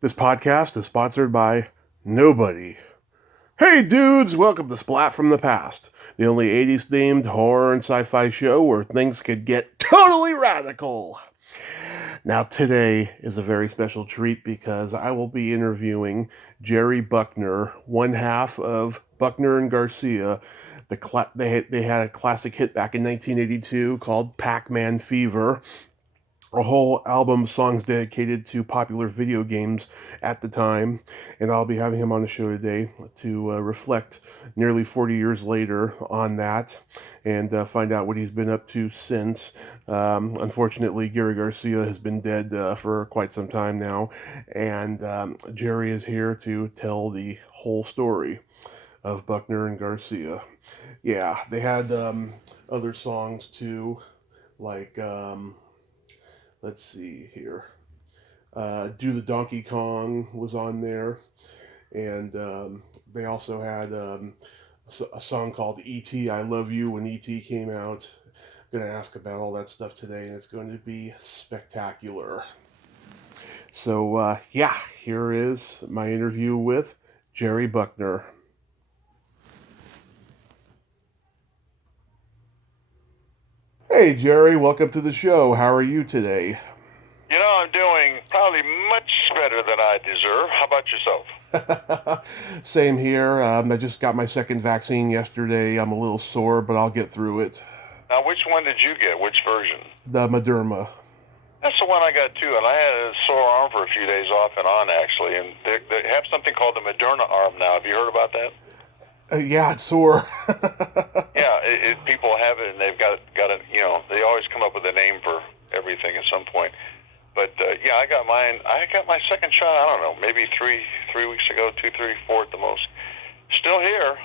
This podcast is sponsored by nobody. Hey dudes, welcome to Splat from the Past, the only 80s themed horror and sci fi show where things could get totally radical. Now, today is a very special treat because I will be interviewing Jerry Buckner, one half of Buckner and Garcia. They had a classic hit back in 1982 called Pac-Man Fever, a whole album of songs dedicated to popular video games at the time. And I'll be having him on the show today to reflect nearly 40 years later on that and find out what he's been up to since. Unfortunately, Gary Garcia has been dead for quite some time now, and Jerry is here to tell the whole story of Buckner and Garcia. Yeah, they had other songs too, like let's see here. Do the Donkey Kong was on there, and they also had a song called E.T. I Love You when E.T. came out. I'm going to ask about all that stuff today, and it's going to be spectacular. So, yeah, here is my interview with Jerry Buckner. Hey, Jerry, welcome to the show. How are you today? You know, I'm doing probably much better than I deserve. How about yourself? Same here. I just got my second vaccine yesterday. I'm a little sore, but I'll get through it. Now, which one did you get? Which version? The Moderna. That's the one I got too, and I had a sore arm for a few days off and on actually, and they have something called the Moderna arm now. Have you heard about that? Yeah, it's sore. Yeah, people have it, and they've got it. You know, they always come up with a name for everything at some point. But yeah, I got mine. I got my second shot. I don't know, maybe three weeks ago, 2, 3, 4 at the most. Still here.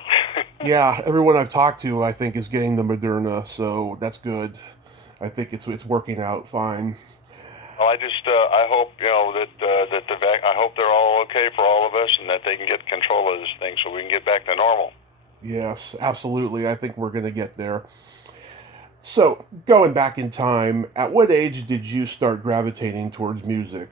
Yeah, everyone I've talked to, I think, is getting the Moderna, so that's good. I think it's working out fine. Well, I hope I hope they're all okay for all of us, and that they can get control of this thing so we can get back to normal. Yes, absolutely. I think we're going to get there. So, going back in time, at what age did you start gravitating towards music?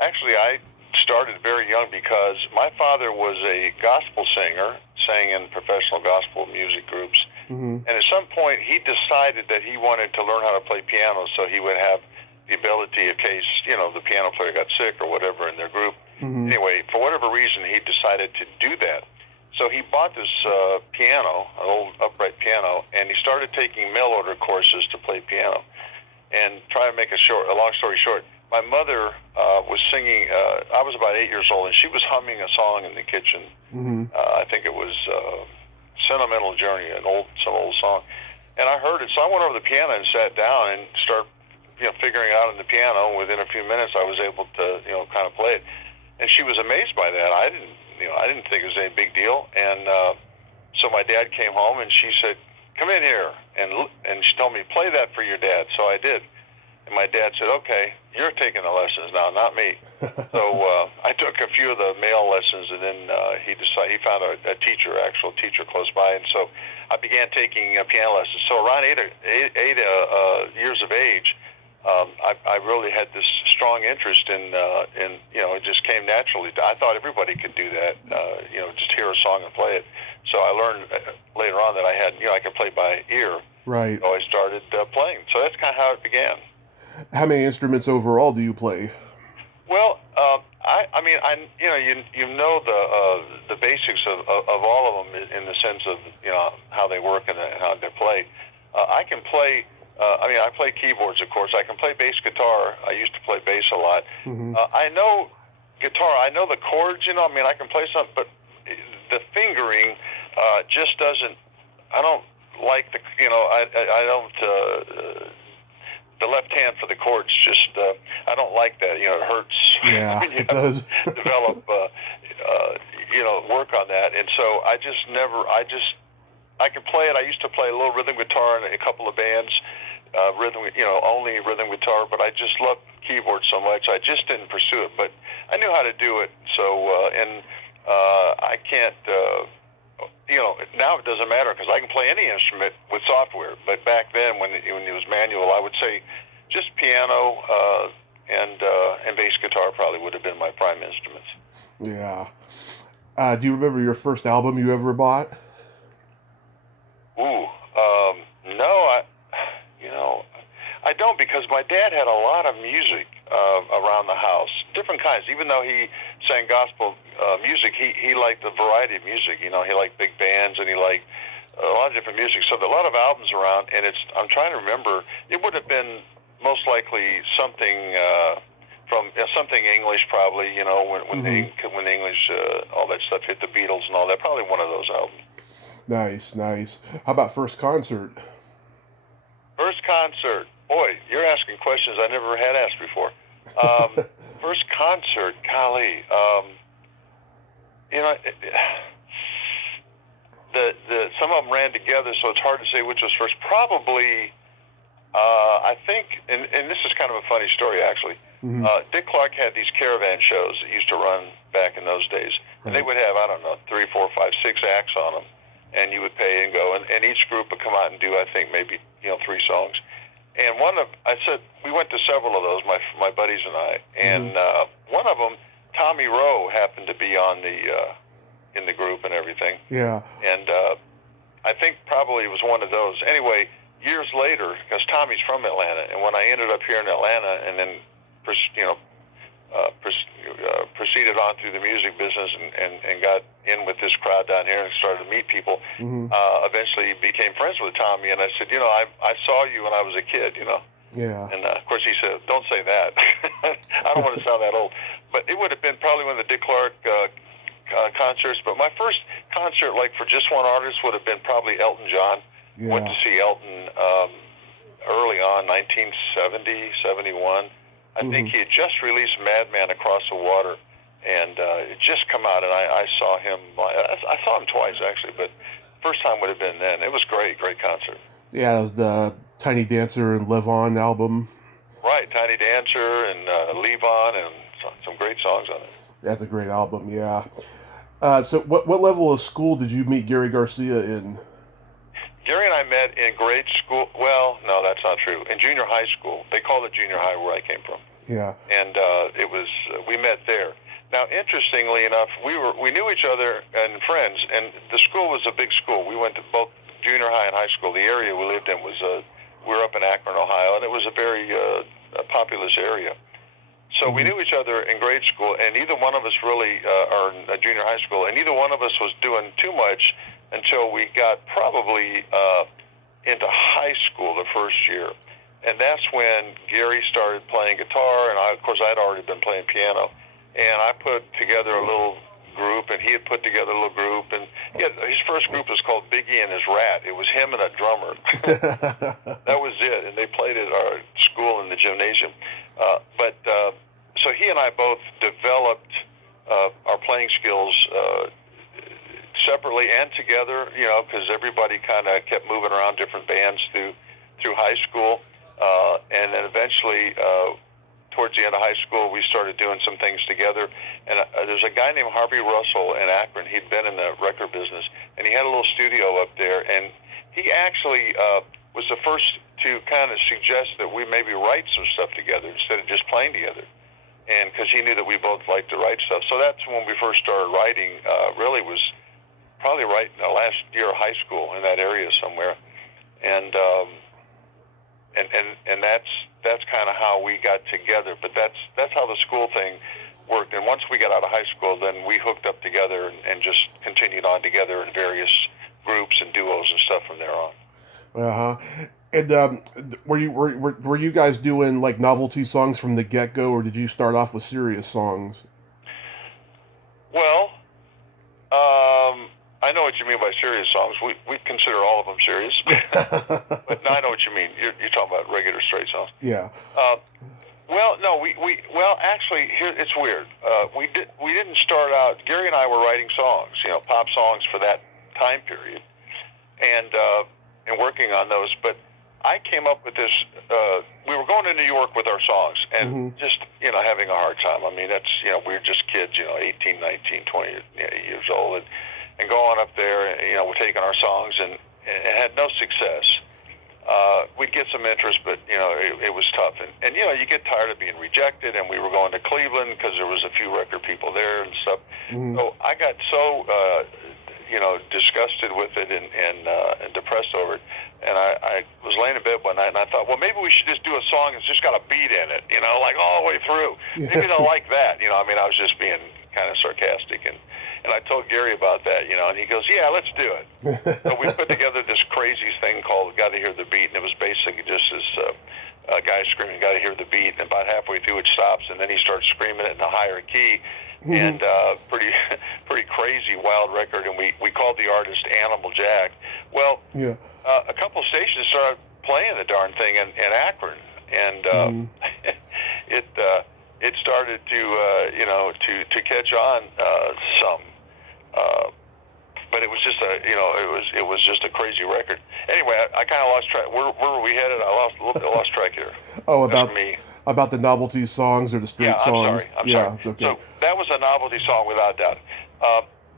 Actually, I started very young because my father was a gospel singer, sang in professional gospel music groups. Mm-hmm. And at some point, he decided that he wanted to learn how to play piano so he would have the ability in case, the piano player got sick or whatever in their group. Mm-hmm. Anyway, for whatever reason, he decided to do that. So he bought this piano, an old upright piano, and he started taking mail order courses to play piano. And try to make a long story short, my mother was singing. I was about 8 years old, and she was humming a song in the kitchen. Mm-hmm. I think it was "Sentimental Journey," some old song. And I heard it, so I went over to the piano and sat down and started, figuring out on the piano. Within a few minutes, I was able to, kind of play it. And she was amazed by that. I didn't think it was any big deal. And so my dad came home, and she said, "Come in here," and she told me, "Play that for your dad." So I did. And my dad said, "Okay, you're taking the lessons now, not me." So I took a few of the male lessons, and then he found a actual teacher close by, and so I began taking piano lessons. So around eight years of age, I really had this strong interest in it just came naturally. I thought everybody could do that, just hear a song and play it. So I learned later on that I could play by ear. Right. So I started playing. So that's kind of how it began. How many instruments overall do you play? Well, the basics of all of them in the sense of how they work and how they're played. I can play. I play keyboards, of course. I can play bass guitar. I used to play bass a lot. Mm-hmm. I know guitar. I know the chords. I can play some, but the fingering just doesn't. I don't like the. I don't. The left hand for the chords just. I don't like that. It hurts. Yeah, it does. Develop. Work on that, and so I can play it. I used to play a little rhythm guitar in a couple of bands, only rhythm guitar, but I just loved keyboard so much. I just didn't pursue it, but I knew how to do it. So, I can't, now it doesn't matter because I can play any instrument with software. But back then, when it was manual, I would say just piano and bass guitar probably would have been my prime instruments. Yeah. Do you remember your first album you ever bought? Ooh, no, I don't, because my dad had a lot of music around the house, different kinds. Even though he sang gospel music, he liked a variety of music. He liked big bands, and he liked a lot of different music. So there are a lot of albums around, and I'm trying to remember. It would have been most likely something from something English, probably. When the English all that stuff hit the Beatles and all that. Probably one of those albums. Nice, nice. How about first concert? First concert. Boy, you're asking questions I never had asked before. First concert, golly. Some of them ran together, so it's hard to say which was first. Probably, I think, and this is kind of a funny story, actually. Mm-hmm. Dick Clark had these caravan shows that used to run back in those days. Right. And they would have, 3, 4, 5, 6 acts on them. And you would pay and go, and each group would come out and do, I think, maybe 3 songs. And we went to several of those, my buddies and I, and one of them, Tommy Rowe, happened to be on in the group and everything. Yeah. And I think probably it was one of those. Anyway, years later, because Tommy's from Atlanta, and when I ended up here in Atlanta, and then proceeded on through the music business and got in with this crowd down here and started to meet people. Eventually became friends with Tommy, and I said, I saw you when I was a kid, Yeah. And of course he said, don't say that. I don't want to sound that old. But it would have been probably one of the Dick Clark concerts. But my first concert, like for just one artist, would have been probably Elton John. Yeah. Went to see Elton early on, 1970, 71. I think he had just released Madman Across the Water, and it just come out, and I saw him. I saw him twice, actually, but first time would have been then. It was great concert. Yeah, it was the Tiny Dancer and Live On album. Right, Tiny Dancer and Leave On, and some great songs on it. That's a great album, yeah. So what level of school did you meet Gary Garcia in? Gary and I met in grade school. Well, no, that's not true. In junior high school. They called it junior high where I came from. Yeah. And it was we met there. Now, interestingly enough, we knew each other and friends, and the school was a big school. We went to both junior high and high school. The area we lived in was we were up in Akron, Ohio, and it was a very populous area. So we knew each other in grade school, and neither one of us really, or in junior high school, and neither one of us was doing too much until we got probably into high school the first year. And that's when Gary started playing guitar, and of course I'd already been playing piano. And I put together a little group, and he had put together a little group, and his first group was called Biggie and His Rat. It was him and a drummer. That was it, and they played at our school in the gymnasium. So he and I both developed our playing skills separately and together, because everybody kind of kept moving around different bands through high school. And then eventually, towards the end of high school, we started doing some things together. And there's a guy named Harvey Russell in Akron. He'd been in the record business, and he had a little studio up there. And he actually was the first to kind of suggest that we maybe write some stuff together instead of just playing together. And because he knew that we both liked to write stuff. So that's when we first started writing, really was probably right in the last year of high school in that area somewhere. And that's kind of how we got together. But that's how the school thing worked. And once we got out of high school, then we hooked up together and just continued on together in various groups and duos and stuff from there on. And were you guys doing like novelty songs from the get-go, or did you start off with serious songs? Well, I know what you mean by serious songs. We consider all of them serious, but no, I know what you mean. You're talking about regular straight songs. Yeah. Well, no, well actually here it's weird. We didn't start out. Gary and I were writing songs, pop songs for that time period, and working on those. But I came up with this. We were going to New York with our songs, and just having a hard time. I mean, that's we're just kids, 18, 19, 20 years old, and going up there, we're taking our songs and had no success. we'd get some interest, but it was tough. And you get tired of being rejected. And we were going to Cleveland because there was a few record people there and stuff. Mm-hmm. So I got so disgusted with it and depressed over it. And I was laying in bed one night and I thought, well, maybe we should just do a song that's just got a beat in it, like all the way through. Maybe they'll like that. I mean, I was just being kind of sarcastic. And I told Gary about that, and he goes, yeah, let's do it. So we put together this crazy thing called Gotta Hear the Beat. And it was basically just this guy screaming, Gotta Hear the Beat. And about halfway through it stops. And then he starts screaming it in a higher key. And pretty crazy, wild record. And we called the artist Animal Jack. Well, a couple of stations started playing the darn thing in Akron, and it started to catch on some. But it was just it was just a crazy record. Anyway, I kind of lost track. Where were we headed? I lost track here. Oh, me. About the novelty songs or the straight songs? I'm sorry. It's okay. So that was a novelty song without doubt.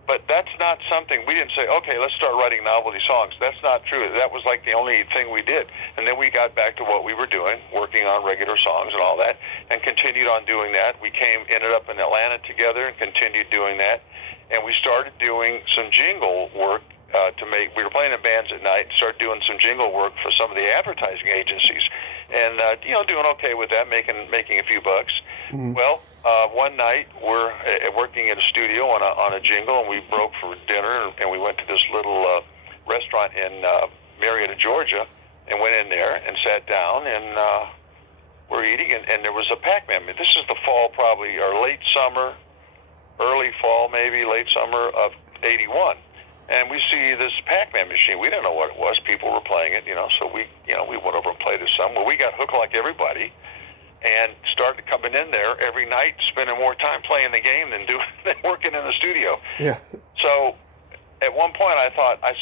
But that's not something, we didn't say, okay, let's start writing novelty songs. That's not true. That was like the only thing we did. And then we got back to what we were doing, working on regular songs and all that, and continued on doing that. We ended up in Atlanta together and continued doing that. And we started doing some jingle work we were playing in bands at night, started doing some jingle work for some of the advertising agencies. And, doing okay with that, making a few bucks. Mm-hmm. Well, one night we're working in a studio on a jingle, and we broke for dinner, and we went to this little restaurant in Marietta, Georgia, and went in there and sat down, and we're eating, and there was a Pac-Man. This is the fall, probably, or late summer, early fall, maybe late summer of '81. And we see this Pac-Man machine. We didn't know what it was. People were playing it, so we went over and played it some. Well, we got hooked like everybody, and started coming in there every night, spending more time playing the game than working in the studio. Yeah. So at one point I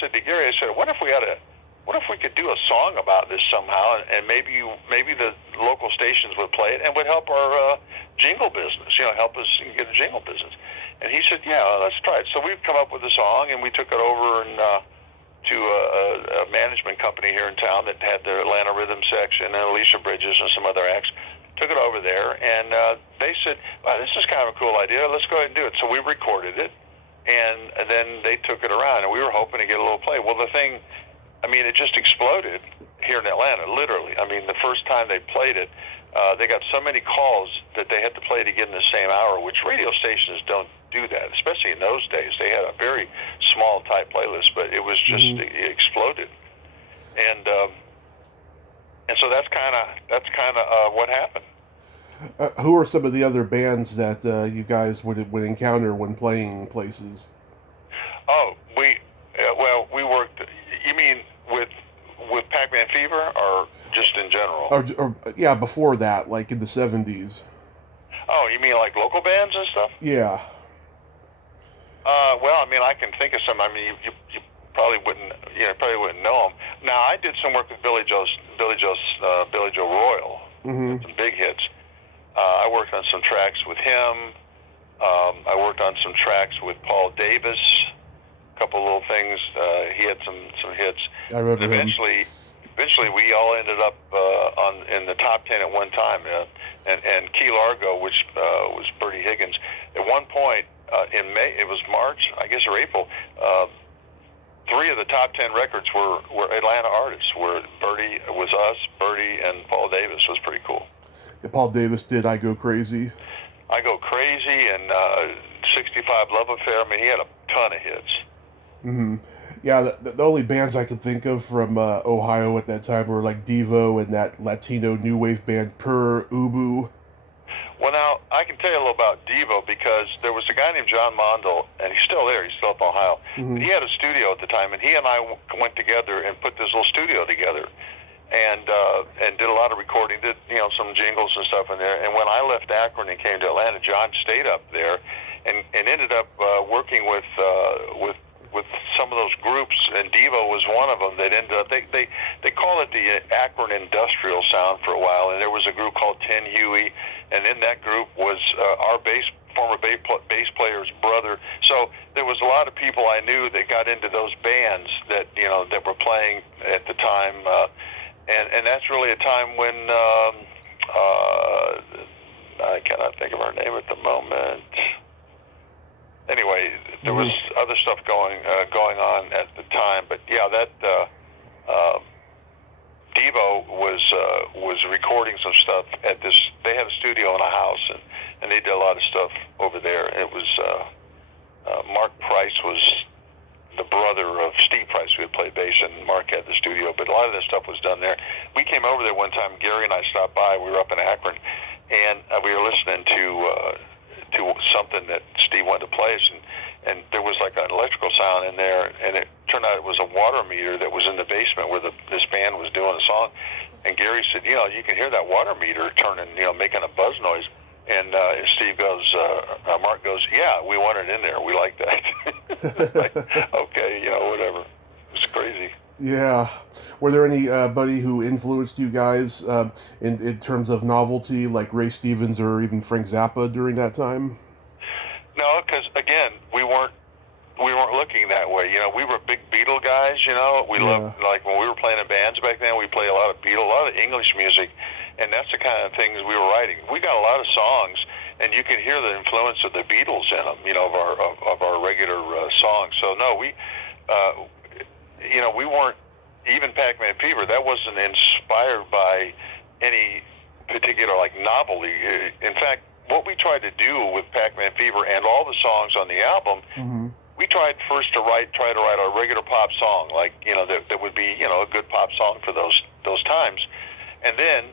said to Gary, what if we could do a song about this somehow, and maybe the local stations would play it and would help our jingle business, help us get a jingle business. And he said, yeah, let's try it. So we've come up with a song, and we took it over to a management company here in town that had their Atlanta Rhythm section, and Alicia Bridges and some other acts. Took it over there, and they said, wow, this is kind of a cool idea. Let's go ahead and do it. So we recorded it, and then they took it around, and we were hoping to get a little play. Well, the thing, it just exploded here in Atlanta, literally. The first time they played it, they got so many calls that they had to play it again in the same hour, which radio stations don't do that, especially in those days. They had a very small type playlist, but it was just it exploded, and so that's kind of what happened. Who are some of the other bands that you guys would encounter when playing places? Oh, we worked. You mean with Pac-Man Fever, or just in general? Or yeah, before that, like in the '70s. Oh, you mean like local bands and stuff? Yeah. Well, I can think of some. You probably wouldn't know them. Now, I did some work with Billy Joe Royal, some big hits. I worked on some tracks with him. I worked on some tracks with Paul Davis. A couple little things. He had some hits. I remember him. Eventually, we all ended up in the top 10 at one time. And Key Largo, which was Bertie Higgins, at one point. In May, it was March, I guess, or April. 3 of the top 10 records were Atlanta artists. Bertie was us, Bertie, and Paul Davis. Was pretty cool. Yeah, Paul Davis did "I Go Crazy." I Go Crazy and 65 Love Affair. He had a ton of hits. Mm-hmm. Yeah, the only bands I could think of from Ohio at that time were like Devo and that Latino new wave band Per Ubu. Well, now, I can tell you a little about Devo because there was a guy named John Mondel, and he's still there. He's still up in Ohio. Mm-hmm. He had a studio at the time, and he and I went together and put this little studio together and did a lot of recording, did some jingles and stuff in there. And when I left Akron and came to Atlanta, John stayed up there and ended up working with some of those groups, and Devo was one of them that ended up, they call it the Akron Industrial Sound for a while, and there was a group called Ten Huey, and in that group was our former bass player's brother. So there was a lot of people I knew that got into those bands that that were playing at the time, and that's really a time when I cannot think of her name at the moment. Anyway, there was other stuff going on at the time, but yeah, that Devo was recording some stuff at this. They had a studio in a house, and they did a lot of stuff over there. It was Mark Price was the brother of Steve Price, who had played bass, and Mark had the studio. But a lot of this stuff was done there. We came over there one time. Gary and I stopped by. We were up in Akron, and we were listening to something that Steve wanted to play, and there was like an electrical sound in there, and it turned out it was a water meter that was in the basement where this band was doing a song. And Gary said, you can hear that water meter turning, making a buzz noise. And Steve goes, Mark goes, yeah, we want it in there. We like that. Like, okay, whatever. It was crazy. Yeah. Were there anybody who influenced you guys in terms of novelty, like Ray Stevens or even Frank Zappa during that time? No, because again, we weren't looking that way. We were big Beatle guys. We loved, like when we were playing in bands back then. We played a lot of Beatle, a lot of English music, and that's the kind of things we were writing. We got a lot of songs, and you can hear the influence of the Beatles in them. Of our regular songs. So no, we weren't even Pac-Man Fever. That wasn't inspired by any particular like novelty. In fact, what we tried to do with Pac-Man Fever and all the songs on the album, we tried first to try to write a regular pop song, like that would be a good pop song for those times, and then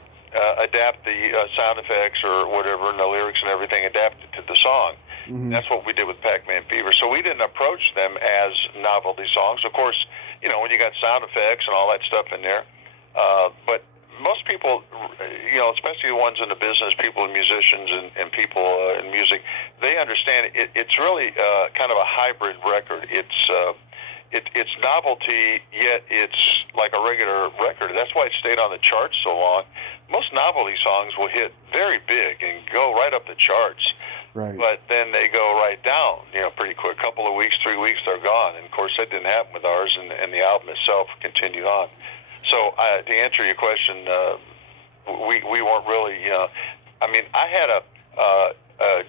adapt the sound effects or whatever and the lyrics and everything, adapt it to the song. That's what we did with Pac-Man Fever. So we didn't approach them as novelty songs. Of course, when you got sound effects and all that stuff in there, but most people, especially the ones in the business, people and musicians and people in music, they understand it's really kind of a hybrid record. It's novelty, yet it's like a regular record. That's why it stayed on the charts so long. Most novelty songs will hit very big and go right up the charts. Right. But then they go right down, pretty quick. A couple of weeks, 3 weeks, they're gone. And of course, that didn't happen with ours, and the album itself continued on. So to answer your question, we weren't really. I had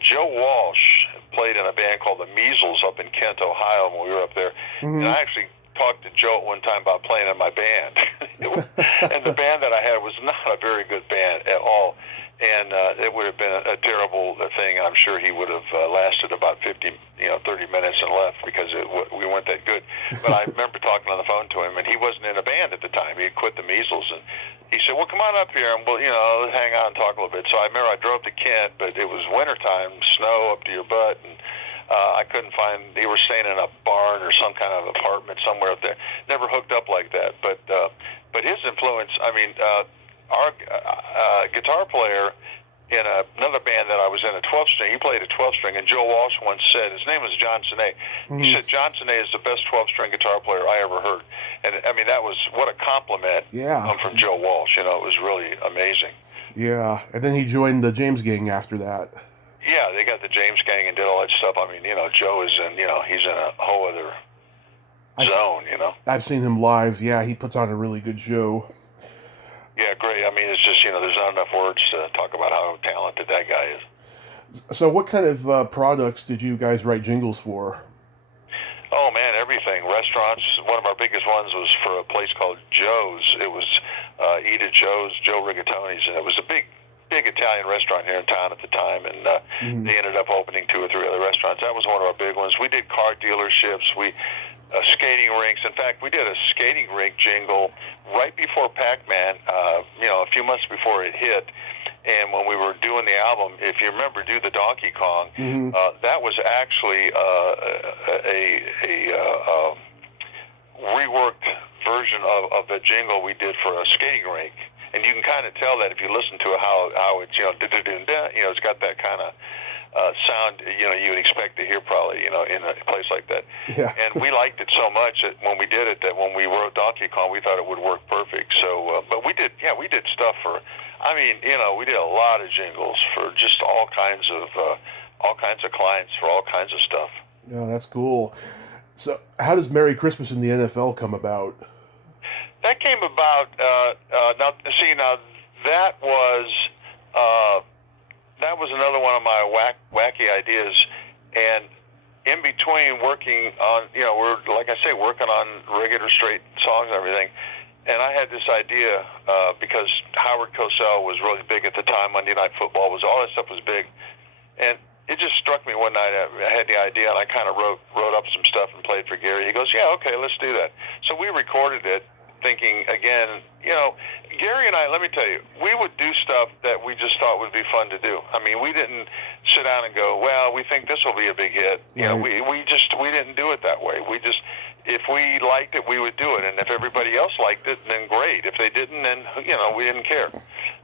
Joe Walsh played in a band called the Measles up in Kent, Ohio, when we were up there, and I actually talked to Joe at one time about playing in my band. And the band that I had was not a very good band at all. And it would have been a terrible thing, and I'm sure he would have lasted about 30 minutes and left because we weren't that good. But I remember talking on the phone to him, and he wasn't in a band at the time. He had quit the Measles, and he said, well, come on up here, and we'll, hang out and talk a little bit. So I remember I drove to Kent, but it was wintertime, snow up to your butt, and I couldn't find, they were staying in a barn or some kind of apartment somewhere up there. Never hooked up like that. But his influence, our guitar player in another band that I was in, a 12-string, he played a 12-string, and Joe Walsh once said, his name was John Sinet, he said, John Sinet is the best 12-string guitar player I ever heard. And, that was, what a compliment from Joe Walsh, it was really amazing. Yeah, and then he joined the James Gang after that. Yeah, they got the James Gang and did all that stuff. Joe is in, he's in a whole other zone, I've seen him live. Yeah, he puts on a really good show. Yeah, great. It's just, there's not enough words to talk about how talented that guy is. So what kind of products did you guys write jingles for? Oh, man, everything. Restaurants. One of our biggest ones was for a place called Joe's. It was Eat at Joe's, Joe Rigatoni's, and it was a big Italian restaurant here in town at the time, and they ended up opening 2 or 3 other restaurants. That was one of our big ones. We did car dealerships. Skating rinks. In fact, we did a skating rink jingle right before Pac-Man, a few months before it hit. And when we were doing the album, if you remember, Do the Donkey Kong, that was actually a reworked version of the jingle we did for a skating rink. And you can kind of tell that if you listen to it, how it's, it's got that kind of sound, you would expect to hear probably, in a place like that. Yeah. And we liked it so much that when we did it, that when we wrote Donkey Kong, we thought it would work perfect. So, but we did stuff for, we did a lot of jingles for just all kinds of clients for all kinds of stuff. Oh, that's cool. So how does Merry Christmas in the NFL come about? That came about. Now, see, now that was uh, that was another one of my wacky ideas, and in between working on, we're, like I say, working on regular straight songs and everything. And I had this idea because Howard Cosell was really big at the time. Monday Night Football was, all that stuff was big, and it just struck me one night. I had the idea, and I kind of wrote up some stuff and played for Gary. He goes, "Yeah, okay, let's do that." So we recorded it, thinking again, Gary and I, let me tell you, we would do stuff that we just thought would be fun to do. I mean, we didn't sit down and go, "Well, we think this will be a big hit." Right. We didn't do it that way. We just, if we liked it, we would do it, and if everybody else liked it, then great. If they didn't, then we didn't care.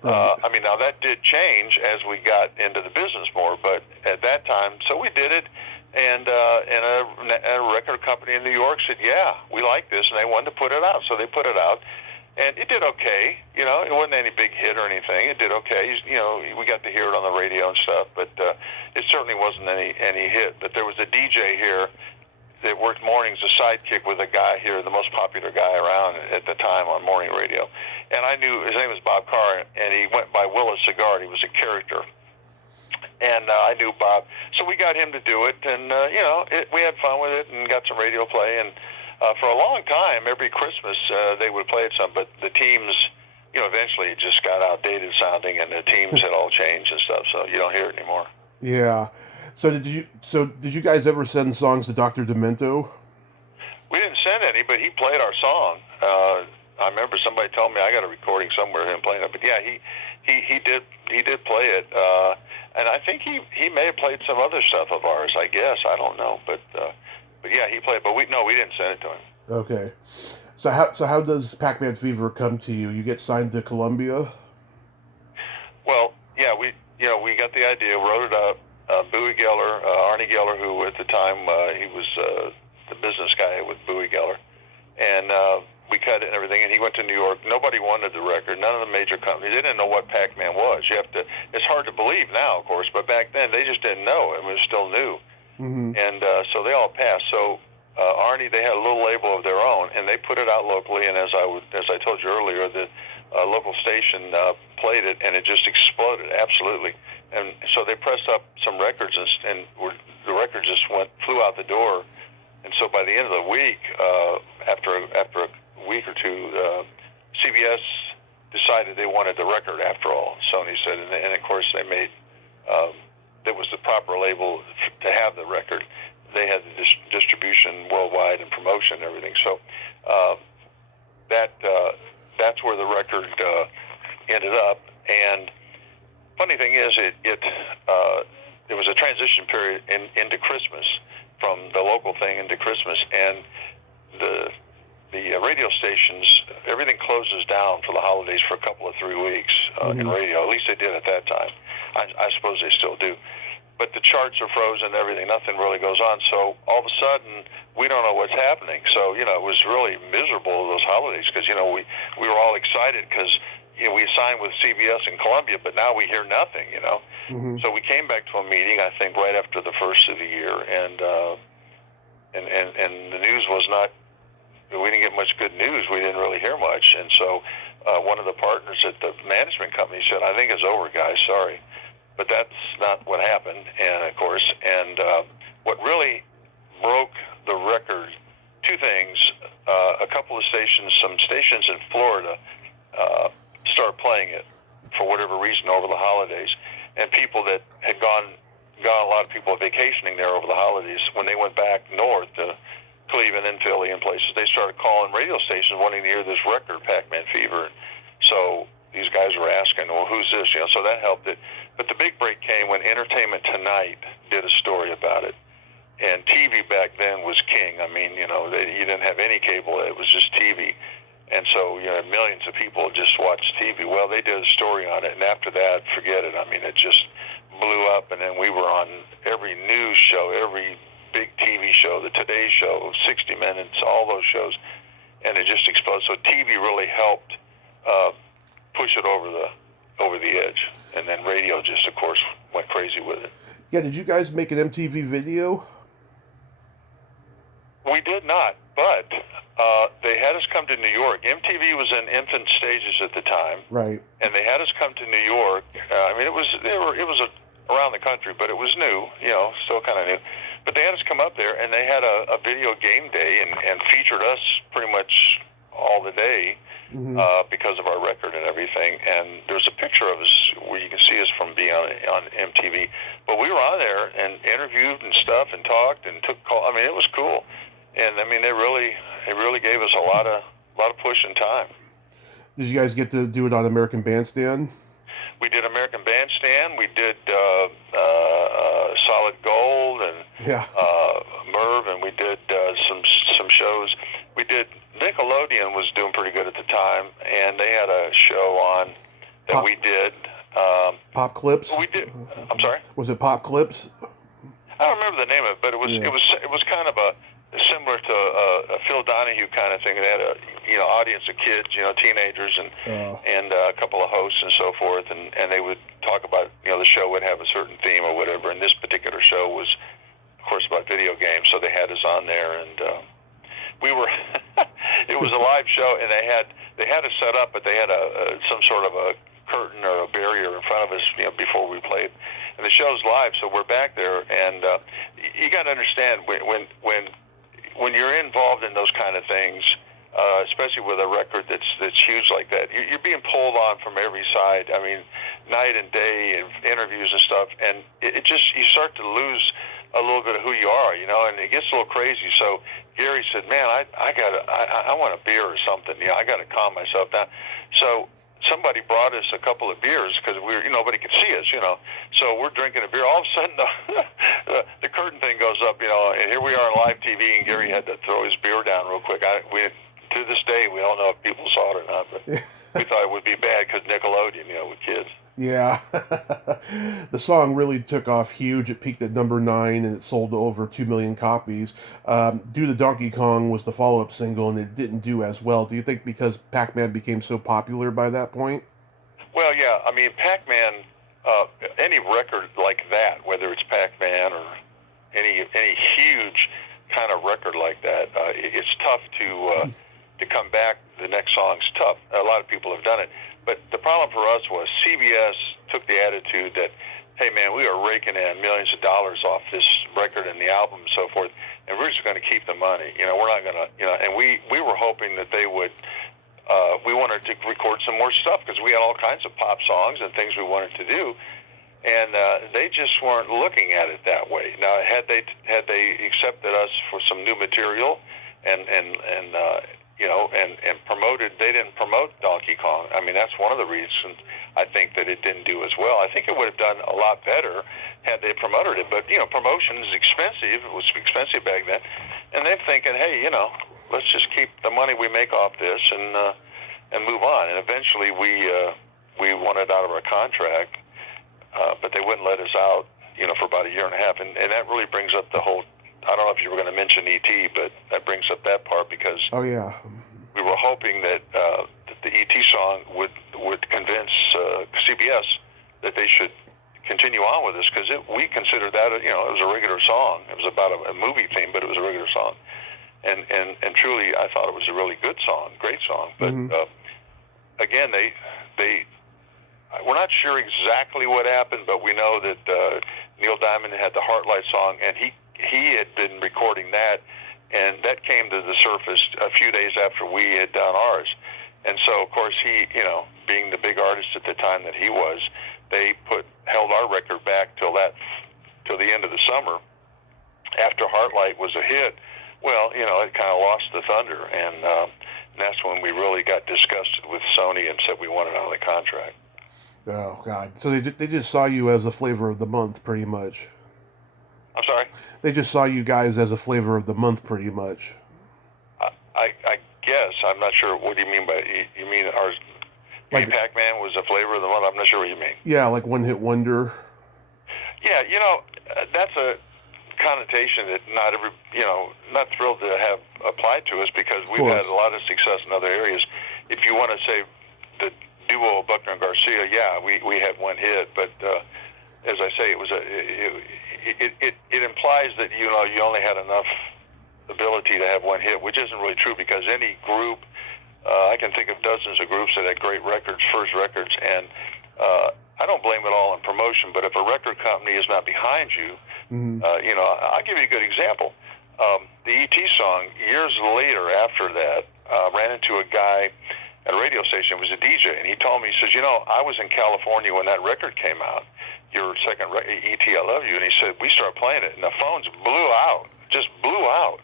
Right. I mean, now that did change as we got into the business more, but at that time, so we did it. And a record company in New York said, "Yeah, we like this," and they wanted to put it out. So they put it out, and it did okay. It wasn't any big hit or anything. It did okay. We got to hear it on the radio and stuff, but it certainly wasn't any hit. But there was a DJ here that worked mornings, a sidekick with a guy here, the most popular guy around at the time on morning radio. And I knew his name was Bob Carr, and he went by Willis Cigar. He was a character. And I knew Bob, so we got him to do it, and we had fun with it and got some radio play. And for a long time, every Christmas they would play it some, but the teams, eventually it just got outdated sounding, and the teams had all changed and stuff, so you don't hear it anymore. Yeah. So did you guys ever send songs to Dr. Demento? We didn't send any, but he played our song. I remember somebody told me I got a recording somewhere of him playing it, but yeah, he did play it. And I think he may have played some other stuff of ours, I guess. I don't know, but yeah, he played. But we didn't send it to him. Okay. So how does Pac-Man Fever come to you? You get signed to Columbia? Well, yeah, we got the idea, wrote it up. Bowie Geller, Arnie Geller, who at the time he was the business guy with Bowie Geller, and we cut it and everything, and he went to New York. Nobody wanted the record. None of the major companies. They didn't know what Pac-Man was. It's hard to believe now, of course, but back then they just didn't know. It was still new. Mm-hmm. And so they all passed. So Arnie, they had a little label of their own, and they put it out locally. And as I told you earlier, the local station played it, and it just exploded, absolutely. And so they pressed up some records, and the record just flew out the door. And so by the end of the week, after a week or two, CBS decided they wanted the record after all. Sony said, and of course they made that was the proper label to have the record. They had the distribution worldwide and promotion and everything. So that's where the record ended up. And funny thing is, there was a transition period into Christmas, from the local thing into Christmas, and the radio stations, everything closes down for the holidays for a couple of 3 weeks in radio. At least they did at that time. I suppose they still do. But the charts are frozen and everything. Nothing really goes on. So all of a sudden, we don't know what's happening. So, it was really miserable those holidays because, we were all excited because, we signed with CBS and Columbia, but now we hear nothing, Mm-hmm. So we came back to a meeting, I think, right after the first of the year, and the news was not, we didn't get much good news. We didn't really hear much. And so one of the partners at the management company said, "I think it's over, guys, sorry." But that's not what happened, and of course, what really broke the record, two things, a couple of stations, some stations in Florida started playing it for whatever reason over the holidays, and people that had gone, a lot of people vacationing there over the holidays, when they went back north to Cleveland and Philly and places, they started calling radio stations wanting to hear this record, Pac-Man Fever. So these guys were asking, well, who's this? So that helped it. But the big break came when Entertainment Tonight did a story about it. And TV back then was king. I mean, you didn't have any cable. It was just TV. And so, millions of people just watched TV. Well, they did a story on it. And after that, forget it. I mean, it just blew up. And then we were on every news show, every big TV show, the Today Show, 60 Minutes, all those shows. And it just exploded. So TV really helped push it over the edge. And then radio just, of course, went crazy with it. Yeah, did you guys make an MTV video? We We did not, but they had us come to New York. MTV was in infant stages at the time, right? And they had us come to New York. I mean, it was around the country, but it was new, still kind of new. But they had us come up there, and they had a video game day and featured us pretty much all the day because of our record and everything. And there's a picture of us where you can see us from being on MTV. But we were on there and interviewed and stuff and talked and took calls. I mean, it was cool. And I mean, they really gave us a lot of push and time. Did you guys get to do it on American Bandstand? We did American Bandstand. We did Solid Gold and Merv, and we did some shows. We did. Nickelodeon was doing pretty good at the time, and they had a show on that we did. Pop Clips. We did. I'm sorry. Was it Pop Clips? I don't remember the name of it, but it was kind of a similar to a Phil Donahue kind of thing. They had a audience of kids, teenagers, and a couple of hosts and so forth, and they would talk about the show would have a certain theme or whatever. And this particular show was, of course, about video games, so they had us on there, and we were. It was a live show, and they had us set up, but they had some sort of a curtain or a barrier in front of us, before we played. And the show's live, so we're back there, and you got to understand when you're involved in those kind of things, especially with a record that's huge like that, you're being pulled on from every side. I mean, night and day, and interviews and stuff, and it just you start to lose a little bit of who you are, and it gets a little crazy. So Gary said, "Man, I want a beer or something. I got to calm myself down." So somebody brought us a couple of beers because nobody could see us, So we're drinking a beer. All of a sudden, the curtain thing goes up, and here we are on live TV, and Gary had to throw his beer down real quick. To this day, we don't know if people saw it or not, but we thought it would be bad because Nickelodeon, with kids. Yeah. The song really took off huge. It peaked at number 9, and it sold over 2 million copies. Do the Donkey Kong was the follow-up single, and it didn't do as well. Do you think because Pac-Man became so popular by that point? Well, yeah. I mean, Pac-Man, any record like that, whether it's Pac-Man or any huge kind of record like that, it's tough to come back. The next song's tough. A lot of people have done it. But the problem for us was CBS took the attitude that, hey, man, we are raking in millions of dollars off this record and the album and so forth, and we're just going to keep the money. We're not going to, and we were hoping that they would, we wanted to record some more stuff because we had all kinds of pop songs and things we wanted to do, and they just weren't looking at it that way. Now, had they accepted us for some new material and promoted. They didn't promote Donkey Kong. I mean, that's one of the reasons I think that it didn't do as well. I think it would have done a lot better had they promoted it. But promotion is expensive. It was expensive back then, and they're thinking, hey, let's just keep the money we make off this and move on. And eventually, we wanted out of our contract, but they wouldn't let us out, for about a year and a half. And that really brings up the whole. I don't know if you were going to mention E.T., but that brings up that part because we were hoping that the E.T. song would convince CBS that they should continue on with this because we considered that it was a regular song. It was about a movie theme, but it was a regular song, and truly I thought it was a really good song, great song. But again, they we're not sure exactly what happened, but we know that Neil Diamond had the Heartlight song, and he had been recording that, and that came to the surface a few days after we had done ours. And so, of course, he, being the big artist at the time that he was, they held our record back till the end of the summer. After Heartlight was a hit, well, it kind of lost the thunder, and that's when we really got disgusted with Sony and said we wanted out of the contract. Oh God! So they just saw you as a flavor of the month, pretty much. I'm sorry? They just saw you guys as a flavor of the month, pretty much. I guess. I'm not sure. What do you mean by you mean ours? Like Pac-Man was a flavor of the month? I'm not sure what you mean. Yeah, like one-hit wonder. Yeah, that's a connotation that not thrilled to have applied to us because we've had a lot of success in other areas. If you want to say the duo of Buckner Garcia, yeah, we had one hit, but as I say, it was it implies that you only had enough ability to have one hit, which isn't really true because any group, I can think of dozens of groups that had great records, first records, and I don't blame it all on promotion, but if a record company is not behind you, I'll give you a good example. The E.T. song, years later after that, ran into a guy at a radio station. It was a DJ, and he told me, he says, I was in California when that record came out, your second record, E.T. I Love You, and he said, we started playing it, and the phones blew out, just blew out.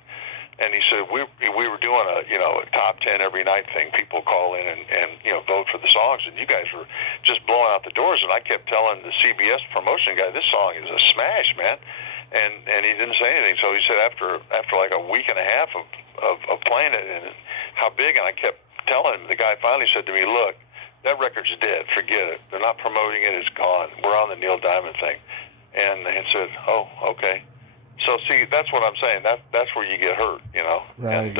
And he said, we were doing a top 10 every night thing. People call in and vote for the songs, and you guys were just blowing out the doors. And I kept telling the CBS promotion guy, this song is a smash, man. And he didn't say anything. So he said after like a week and a half of playing it and how big, and I kept telling him, the guy finally said to me, look, that record's dead. Forget it. They're not promoting it. It's gone. We're on the Neil Diamond thing. And he said, oh, okay. So see, that's what I'm saying. That's where you get hurt, Right.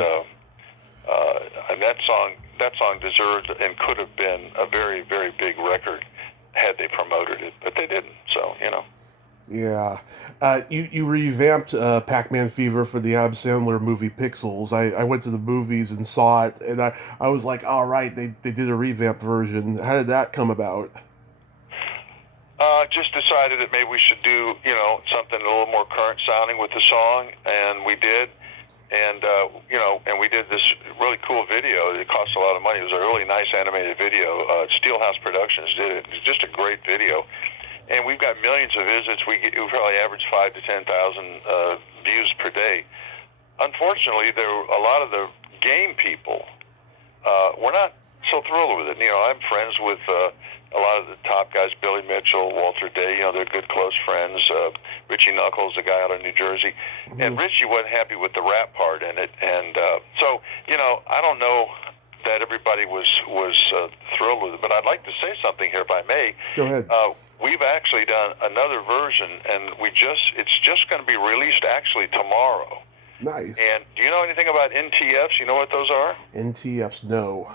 And that song deserved and could have been a very, very big record had they promoted it, but they didn't. So Yeah. You revamped Pac-Man Fever for the Adam Sandler movie Pixels. I went to the movies and saw it, and I was like, all right, they did a revamped version. How did that come about? Just decided that maybe we should do, something a little more current sounding with the song, and we did. And, and we did this really cool video. It cost a lot of money. It was a really nice animated video. Steelhouse Productions did it. It's just a great video. And we've got millions of visits. We probably average 5,000 to 10,000 views per day. Unfortunately, a lot of the game people were not so thrilled with it. I'm friends with a lot of the top guys, Billy Mitchell, Walter Day, they're good close friends. Richie Knuckles, the guy out of New Jersey. Mm-hmm. And Richie wasn't happy with the rap part in it. And so, I don't know that everybody was thrilled with it, but I'd like to say something here, if I may. Go ahead. We've actually done another version, and it's just going to be released actually tomorrow. Nice. And do you know anything about NTFs? You know what those are? NTFs, no.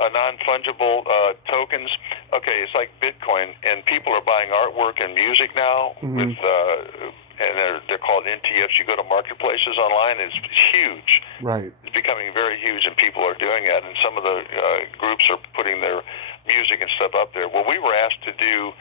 Non-fungible tokens. Okay, it's like Bitcoin, and people are buying artwork and music now with, and they're called NTFs. You go to marketplaces online, it's huge. Right. It's becoming very huge, and people are doing that. And some of the groups are putting their music and stuff up there. Well, we were asked to do.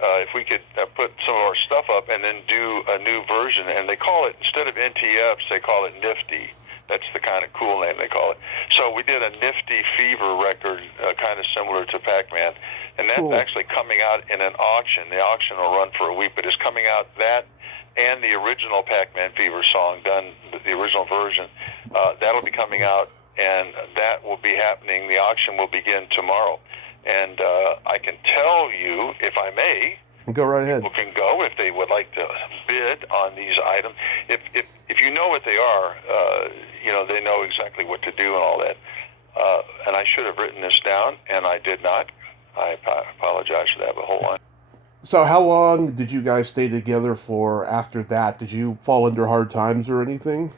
If we could put some of our stuff up and then do a new version, and they call it, instead of NTFs, they call it Nifty. That's the kind of cool name they call it. So we did a Nifty Fever record, kind of similar to Pac-Man, and that's cool. Actually coming out in an auction. The auction will run for a week, but it's coming out, that and the original Pac-Man Fever song, done the original version. That'll be coming out, and that will be happening. The auction will begin tomorrow. And I can tell you, if I may, go right ahead. People can go if they would like to bid on these items. If you know what they are, they know exactly what to do and all that. And I should have written this down, and I did not. I apologize for that, but hold on. So how long did you guys stay together for after that? Did you fall under hard times or anything?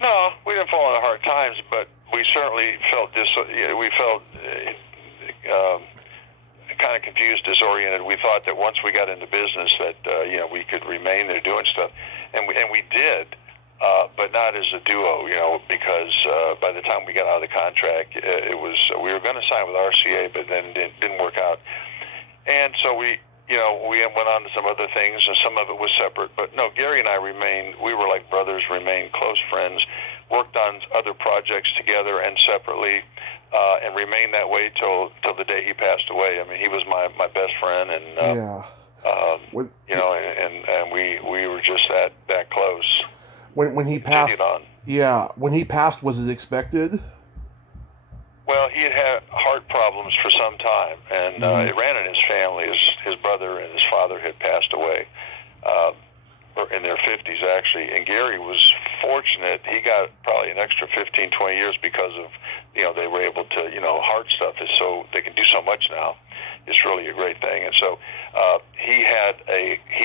No, we didn't fall into hard times, but we certainly felt kind of confused, disoriented. We thought that once we got into business that we could remain there doing stuff, and we did, but not as a duo, because by the time we got out of the contract, we were going to sign with RCA, but then it didn't work out, and so we went on to some other things, and some of it was separate. But no, Gary and I we were like brothers, remained close friends, worked on other projects together and separately. And remained that way till the day he passed away. I mean, he was my best friend, and and we were just that close. When he passed, when he passed, was it expected? Well, he had heart problems for some time, and it ran in his family. His brother and his father had passed away, in their 50s actually, and Gary was fortunate. He got probably an extra 15, 20 years because of, they were able to, heart stuff is so, they can do so much now. It's really a great thing. And so he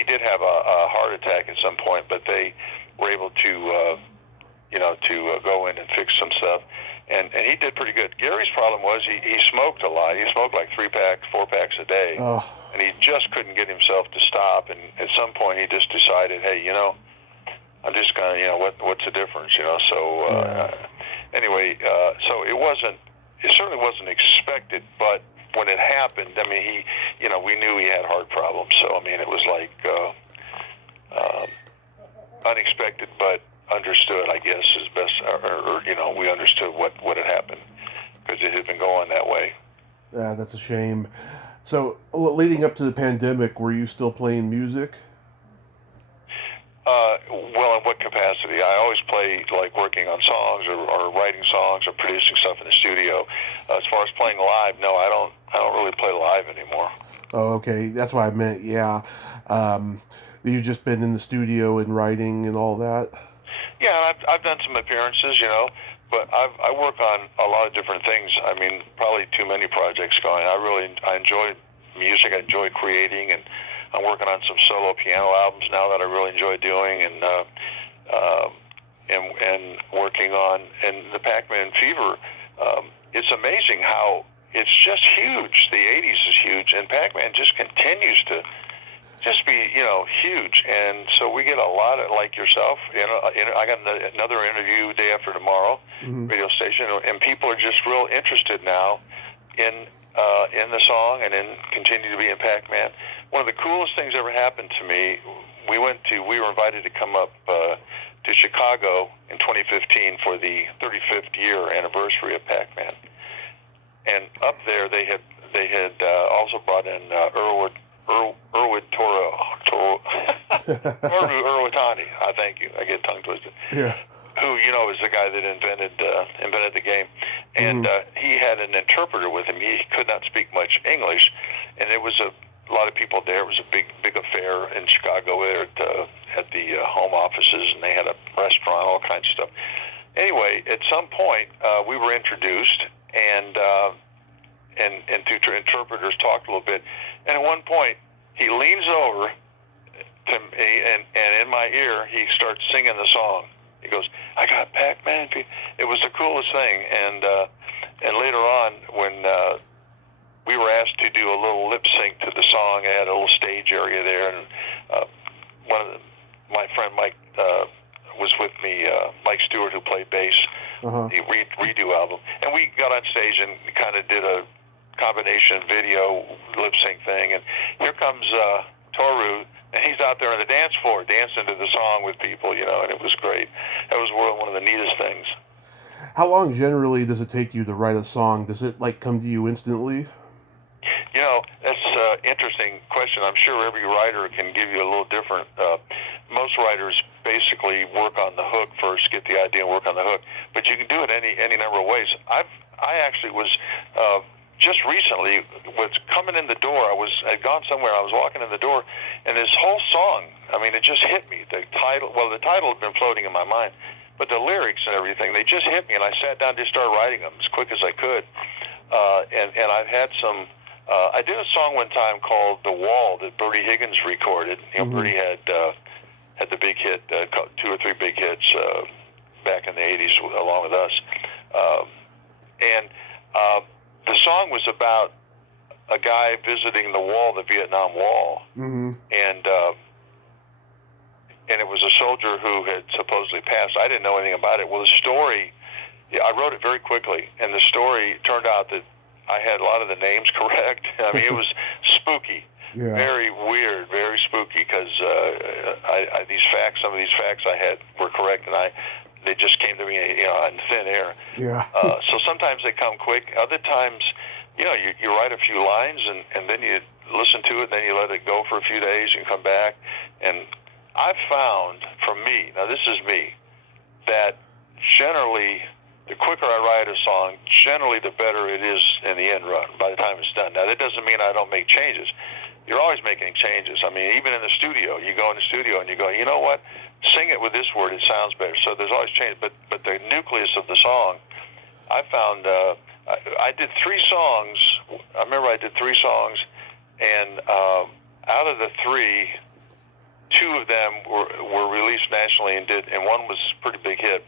did have a heart attack at some point, but they were able to, to go in and fix some stuff. And he did pretty good. Gary's problem was he smoked a lot. He smoked like 4 packs a day. Oh. And he just couldn't get himself to stop. And at some point he just decided, hey, I'm just gonna, what's the difference, So anyway, so it certainly wasn't expected, but when it happened, I mean, we knew he had heart problems. So I mean, it was like unexpected, but understood, I guess, is best. Or we understood what had happened because it had been going that way. Yeah, that's a shame. So, leading up to the pandemic, were you still playing music? Well, in what capacity? I always play, like working on songs or writing songs or producing stuff in the studio. As far as playing live, no, I don't really play live anymore. Oh, okay. That's what I meant. Yeah. You've just been in the studio and writing and all that. Yeah, and I've done some appearances, but I work on a lot of different things. I mean, probably too many projects going. I enjoy music. I enjoy creating, and I'm working on some solo piano albums now that I really enjoy doing, and working on the Pac-Man Fever. It's amazing how it's just huge. The '80s is huge, and Pac-Man just continues to just be, huge. And so we get a lot of, like yourself, I got another interview day after tomorrow, radio station, and people are just real interested now in the song and continue to be in Pac-Man. One of the coolest things ever happened to me, we were invited to come up to Chicago in 2015 for the 35th year anniversary of Pac-Man. And up there they had also brought in Toru Urwatani. I thank you. I get tongue twisted. Yeah. Who is the guy that invented the game, and he had an interpreter with him. He could not speak much English, and it was a lot of people there. It was a big affair in Chicago there at the home offices, and they had a restaurant, all kinds of stuff. Anyway, at some point we were introduced, and two interpreters talked a little bit, and at one point he leans over to me, and in my ear he starts singing the song. He goes, "I got Pac-Man Fever." It was the coolest thing, and later on when we were asked to do a little lip sync to the song, I had a little stage area there, and my friend Mike was with me, Mike Stewart, who played bass, the redo album, and we got on stage and kind of did a combination video lip sync thing, and here comes Toru, and he's out there on the dance floor dancing to the song with people, and it was great. That was one of the neatest things. How long generally does it take you to write a song? Does it come to you instantly? That's an interesting question. I'm sure every writer can give you a little different. Most writers basically work on the hook first, get the idea, and work on the hook. But you can do it any number of ways. I actually was just recently was coming in the door. I'd gone somewhere. I was walking in the door, and this whole song. I mean, it just hit me. The title had been floating in my mind, but the lyrics and everything, they just hit me, and I sat down to start writing them as quick as I could. And I've had some. I did a song one time called "The Wall" that Bertie Higgins recorded. Bertie had the big hit, 2 or 3 big hits back in the '80s along with us, and the song was about a guy visiting the wall, the Vietnam Wall, and it was a soldier who had supposedly passed. I didn't know anything about it. Well, the story, I wrote it very quickly, and the story turned out that I had a lot of the names correct. I mean, it was spooky, very weird, very spooky, because some of these facts I had were correct, and they just came to me, on thin air. Yeah. So sometimes they come quick. Other times, you write a few lines, and then you listen to it, and then you let it go for a few days, and come back. And I've found, for me, now this is me, that generally, the quicker I write a song, generally the better it is in the end run by the time it's done. Now, that doesn't mean I don't make changes. You're always making changes. I mean, even in the studio, you go in the studio and you go, you know what? Sing it with this word, it sounds better. So there's always change. But the nucleus of the song, I found, I did 3 songs. I remember I did 3 songs, and out of the 3, 2 of them were released nationally and one was a pretty big hit.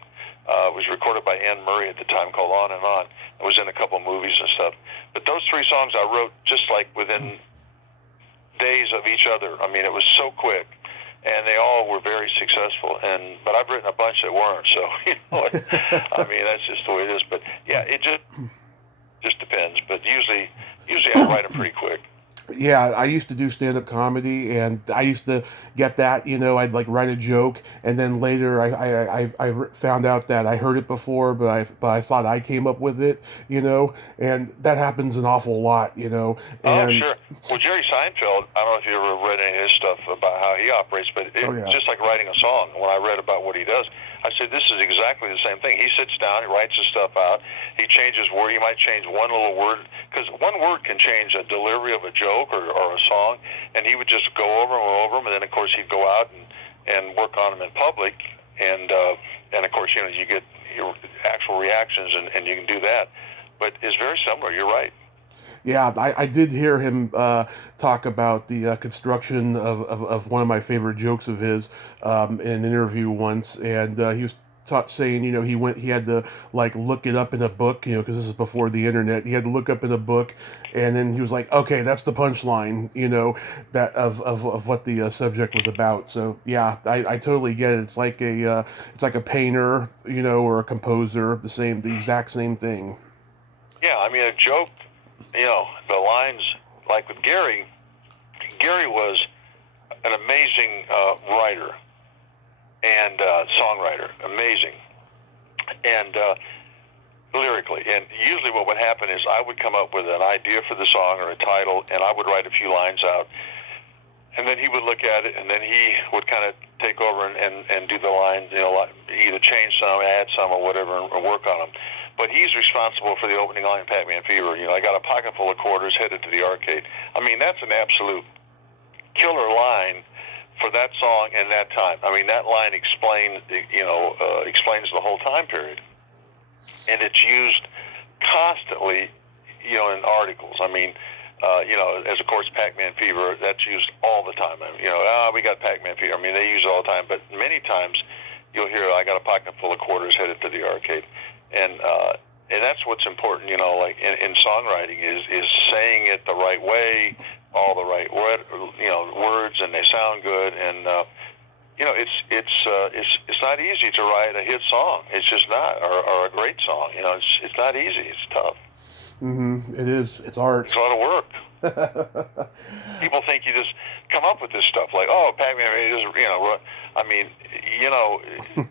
It was recorded by Anne Murray at the time, called On and On. It was in a couple movies and stuff. But those 3 songs I wrote just like within days of each other. I mean, it was so quick. and they all were very successful. But I've written a bunch that weren't. So I mean, that's just the way it is. But yeah, it just depends. But usually I write them pretty quick. Yeah, I used to do stand-up comedy, and I used to get that, I'd like write a joke, and then later I found out that I heard it before, but I thought I came up with it, and that happens an awful lot, and Oh, sure. Well, Jerry Seinfeld, I don't know if you ever read any of his stuff about how he operates, but it's just like writing a song. When I read about what he does, I said, this is exactly the same thing. He sits down, he writes his stuff out, he changes word, he might change one little word, because one word can change a delivery of a joke or a song, and he would just go over them and over them, and then, of course, he'd go out and work on them in public, and of course, you get your actual reactions, and you can do that. But it's very similar, you're right. Yeah, I did hear him talk about the construction of one of my favorite jokes of his in an interview once, and he was saying, he had to like look it up in a book, because this is before the internet. He had to look up in a book, and then he was like, okay, that's the punchline, that of what the subject was about. So yeah, I totally get it. It's like a painter, or a composer, the exact same thing. Yeah, I mean, a joke, the lines, like with Gary was an amazing writer and songwriter, amazing, and lyrically. And usually what would happen is I would come up with an idea for the song or a title, and I would write a few lines out, and then he would look at it, and then he would kind of take over and do the lines, either change some, add some, or whatever, and work on them. But he's responsible for the opening line, Pac-Man Fever. I got a pocket full of quarters headed to the arcade. I mean, that's an absolute killer line for that song and that time. I mean, that line explains the whole time period, and it's used constantly, in articles. I mean, as of course Pac-Man Fever, that's used all the time. We got Pac-Man Fever. I mean, they use it all the time, but many times you'll hear, I got a pocket full of quarters headed to the arcade. And that's what's important, like in songwriting is saying it the right way, all the right words, and they sound good. And it's not easy to write a hit song. It's just not, or a great song. It's not easy. It's tough. Mm-hmm. It is. It's art. It's a lot of work. People think you just come up with this stuff like, oh, Pac-Man, I mean,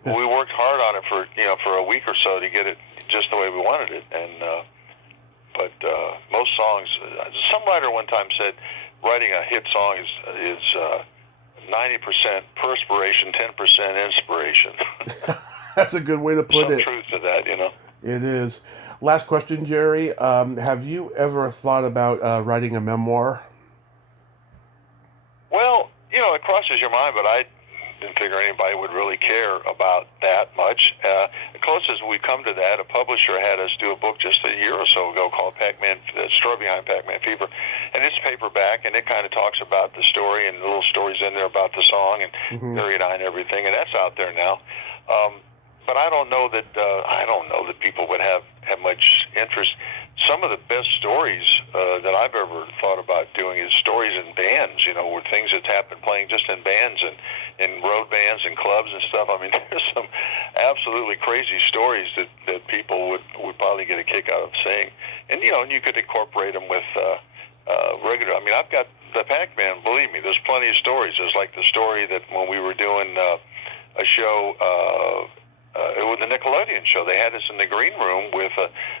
we worked hard on it for a week or so to get it just the way we wanted it, and but most songs. Some writer one time said, writing a hit song is 90% perspiration, 10% inspiration. That's a good way to put it. Some truth to that, It is. Last question, Jerry. Have you ever thought about writing a memoir? Well, it crosses your mind, but I didn't figure anybody would really care about that much. The closest we come to that, a publisher had us do a book just a year or so ago called The Story Behind Pac-Man Fever, and it's paperback, and it kind of talks about the story and the little stories in there about the song and period and everything, and that's out there now. But I don't know that people would have much interest. Some of the best stories that I've ever thought about doing is stories in bands, where things that's happened playing just in bands and in road bands and clubs and stuff. I mean, there's some absolutely crazy stories that people would probably get a kick out of seeing. And, and you could incorporate them with regular. I mean, I've got the Pac-Man, believe me, there's plenty of stories. There's like the story that when we were doing a show, it was the Nickelodeon show. They had us in the green room with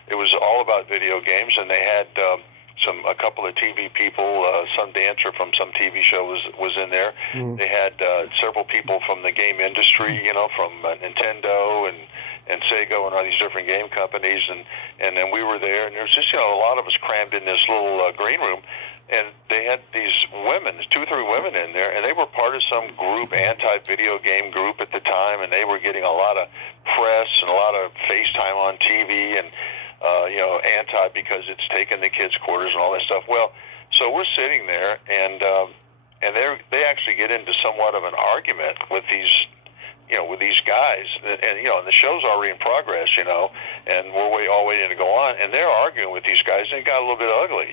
it was all about video games, and they had a couple of TV people, some dancer from some TV show was in there. They had several people from the game industry, from Nintendo and Sega and all these different game companies, and then we were there, and there was just a lot of us crammed in this little green room. And they had these women, 2 or 3 women in there, and they were part of some group, anti-video game group at the time, and they were getting a lot of press and a lot of FaceTime on TV and, anti because it's taken the kids' quarters and all that stuff. Well, so we're sitting there, and they actually get into somewhat of an argument with these guys, and the show's already in progress, and we're all waiting to go on, and they're arguing with these guys, and it got a little bit ugly,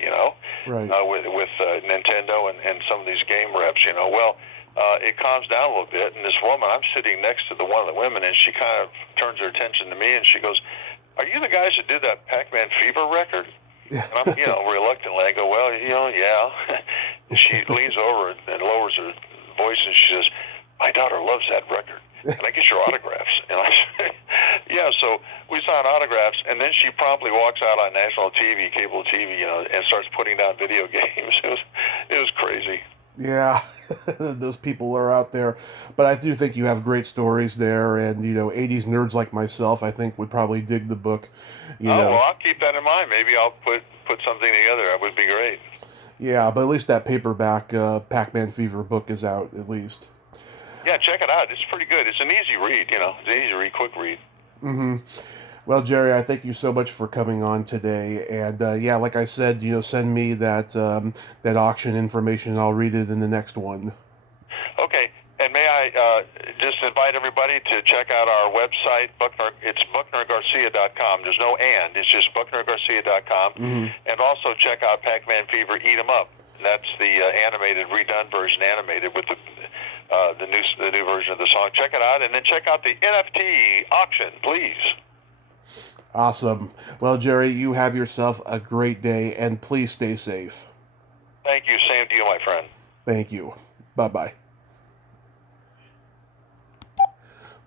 right. With Nintendo and some of these game reps, Well, it calms down a little bit. And this woman, I'm sitting next to one of the women, and she kind of turns her attention to me, and she goes, "Are you the guys that did that Pac-Man Fever record?" And I'm, reluctantly, I go, "Well, yeah." And she leans over and lowers her voice, and she says, "My daughter loves that record. Can I get your autographs?" And I say, "Yeah." So we sign autographs, and then she promptly walks out on national TV, cable TV, and starts putting down video games. It was crazy. Yeah, those people are out there. But I do think you have great stories there, and 80s nerds like myself, I think, would probably dig the book. Well, I'll keep that in mind. Maybe I'll put something together. That would be great. Yeah, but at least that paperback Pac-Man Fever book is out, at least. Yeah, check it out. It's pretty good. It's an easy read, It's an easy read, quick read. Mm-hmm. Well, Jerry, I thank you so much for coming on today. And like I said, send me that auction information. And I'll read it in the next one. Okay. And may I just invite everybody to check out our website, Buckner. It's BucknerGarcia.com. There's no and. It's just BucknerGarcia.com. Mm-hmm. And also check out Pac-Man Fever, Eat 'em Up. That's the animated, redone version, animated with the new version of the song. Check it out, and then check out the NFT auction, please. Awesome. Well, Jerry, you have yourself a great day, and please stay safe. Thank you. Same to you, my friend. Thank you. Bye-bye.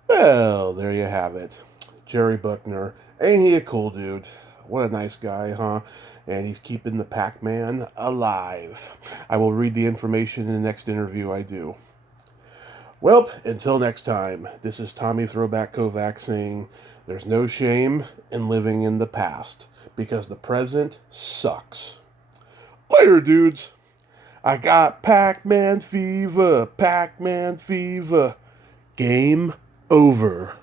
Well, there you have it. Jerry Buckner. Ain't he a cool dude? What a nice guy, huh? And he's keeping the Pac-Man alive. I will read the information in the next interview I do. Well, until next time, this is Tommy Throwback Kovac saying, there's no shame in living in the past, because the present sucks. Later, dudes. I got Pac-Man Fever, Pac-Man Fever. Game over.